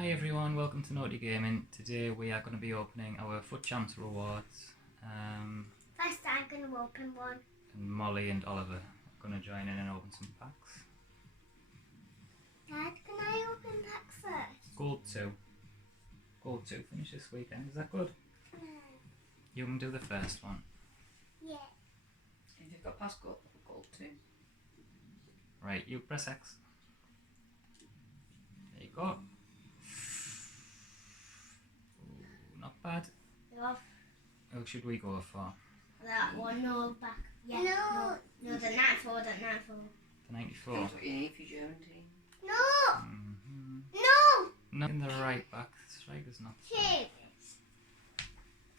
Hi everyone, welcome to Naughty Gaming. Today we are going to be opening our FUT Champs rewards. First I'm going to open one. And Molly and Oliver are going to join in and open some packs. Dad, can I open packs first? Gold 2. Gold 2 finish this weekend, is that good? You can do the first one. Yeah. If you've got past gold 2. Right, you press X. There you go. Ooh, not bad. Who should we go for? That one, no, back. Yeah, no, the 94, the 94. The 94? That's what you need for your own team. No! No! Not in the right back. Striker's not. Hey.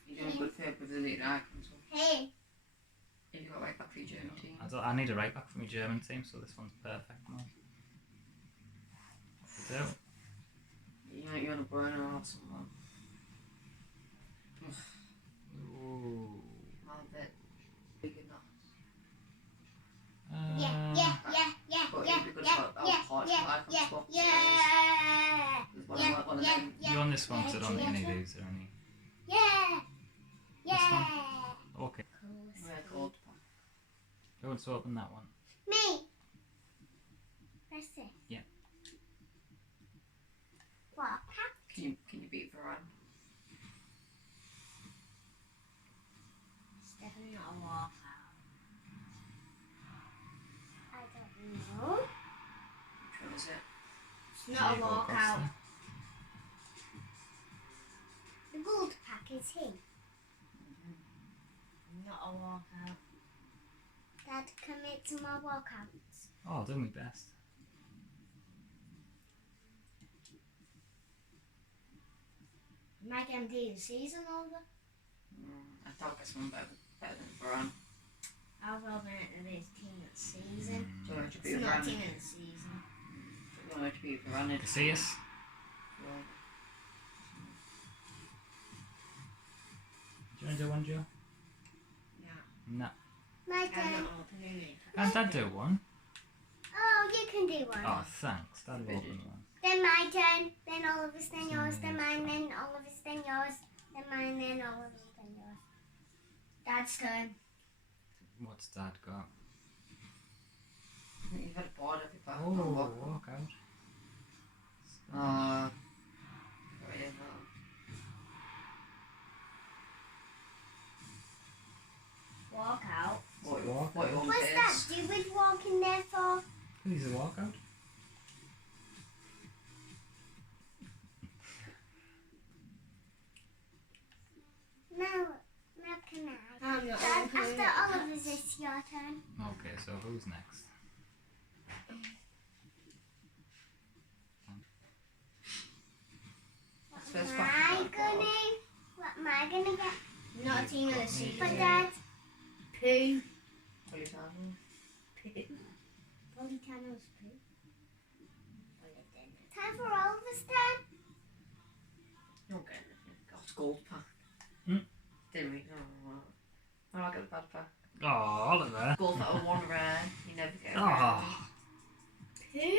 You're doing good for Brazilian icons. Hey. If you've got right back for your German team. I need a right back for my German team, so this one's perfect now. You want to burn her or someone. Ooh. I'm a bit big enough. Yeah. You on this one because I don't think any of these are any. Yeah. This one? Okay. Gold. Who wants to open that one? Me. Press it. Yeah. What? Can you beat Varane? It's definitely not a walkout. I don't know. Which one is it? It's not a Diego walkout. Costa. The gold pack is here. Not a walkout. Dad, commit to my walkouts. Oh, I'll do my best. Am I going to do the season over? I thought this one better than Varane. I'll roll into this team of the season. Do you want to It's beat not Varane? team of the season. Do you want to beat Varane? See us? Do you want to do one, Joe? No. My I'm turn. not opening it. Can't Dad do one? Oh, you can do one. Oh, thanks. Dad will open one. Then my turn. Then all of us, then yours. Then mine. Then all of us, then yours. Then mine. Then all of us, then yours. Dad's turn. What's Dad got? You've had a board every pack. Oh, walk out. Whatever. Walk out. What Walk you want What's is? that stupid walk in there for? He's a walkout. Now can I? Dad, after all of us, it's your turn. Okay, so who's next? What am I gonna get? Not a team of the season. But Dad. Poo. Politano. Politano's poo. Time for all of us, Dad. Okay. Got gold pack. Didn't we? Oh, I got a bad pack. Oh, Oliver. Gold pack with one rare. You never get a rare. Oh. Poo.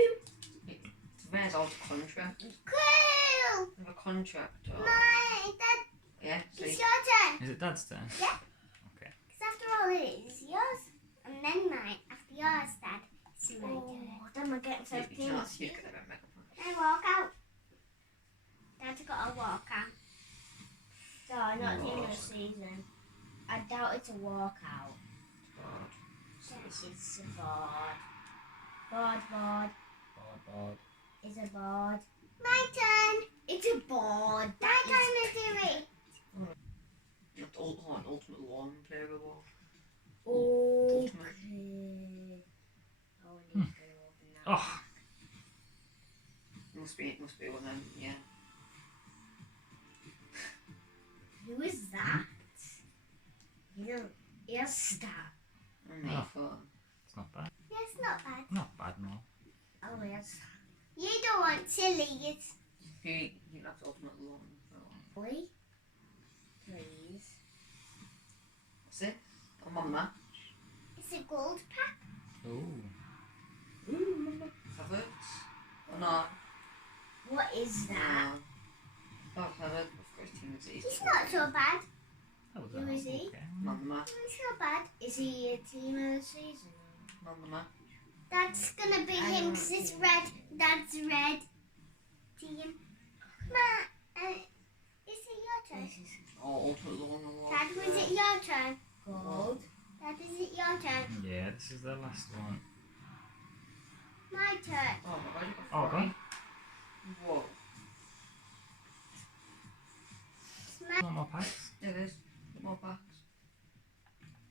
Rare's all contract. Cool. Have a contract or My Dad. yeah. So It's your turn. Is it Dad's turn? Yeah. Okay. Because after all, it is yours. And then mine. After yours, Dad. It's my turn. Then we're getting you 15. can't see it 'cause I got mega pack. I walk out. Dad's got a walk out. So, not team of the season. I doubt it's a walkout. God. So it's a board. Board. Board. It's a board. My turn. It's a board. My turn to do it. You have to an ultimate one player reward. Okay. Oh, I need to open that. Oh. Must be one of them. Yeah. Who is that? Yes, star. And Oh. for It's not bad. Yes, not bad. Not bad, no. Oh, yes. You don't want chilies. you have the ultimate one. Boy, please. What's it? I'm on that. It's a gold pack. Ooh. Havertz. Or not? What is that? Oh, clever. First team of the season. He's not so bad. That was Who is he? okay. Mama. He's not bad. Is he a team of the season? Mama. That's gonna be I him don't because it's think- red. That's red. Team. Ma, is it your turn? This is old for the one award. Dad, was it your turn? Gold. Dad, is it your turn? Yeah, this is the last one. My turn. Oh, I've already got Oh, four. go on. Whoa. It's my One more packs. There it is. More packs.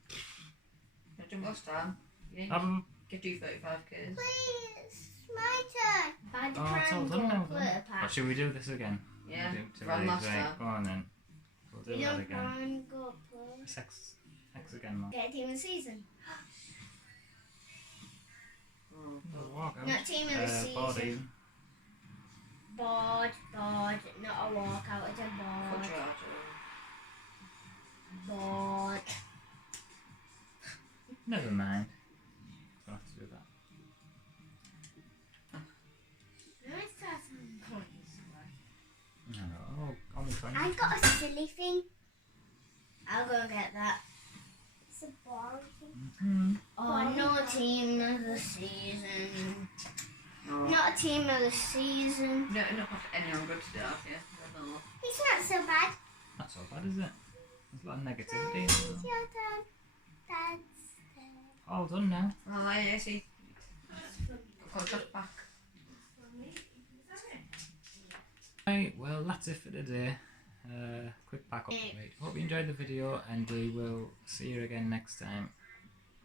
Can I jump last time? Yeah. Give you 35k. Please, my turn. Bad Oh, it's all brand done now, or then. glitter Or pack. should we do this again? Yeah. We'll do two Ran of last these, right? time. Go on then. We'll do We that don't again. brand go play. It's X again, man. Get a team of the season. Oh. No walkout. Not team of the Board season. even. Board, not a walkout. It's a board. Quadrato. Board. Never mind. We'll have to do that. No, it's not some points. No, on the 20. I got a silly thing. I'll go and get that. It's a boring thing. Mm-hmm. Oh, no team of the season. No. Not a team of the season. No, not anyone good to do off here. No. It's not so bad. Not so bad, is it? There's a lot of negativity in It's it. your turn. Dad's turn. All done now. Well, I see. Contract back. Right, well that's it for today. Quick pack up. Right. Hope you enjoyed the video and we will see you again next time.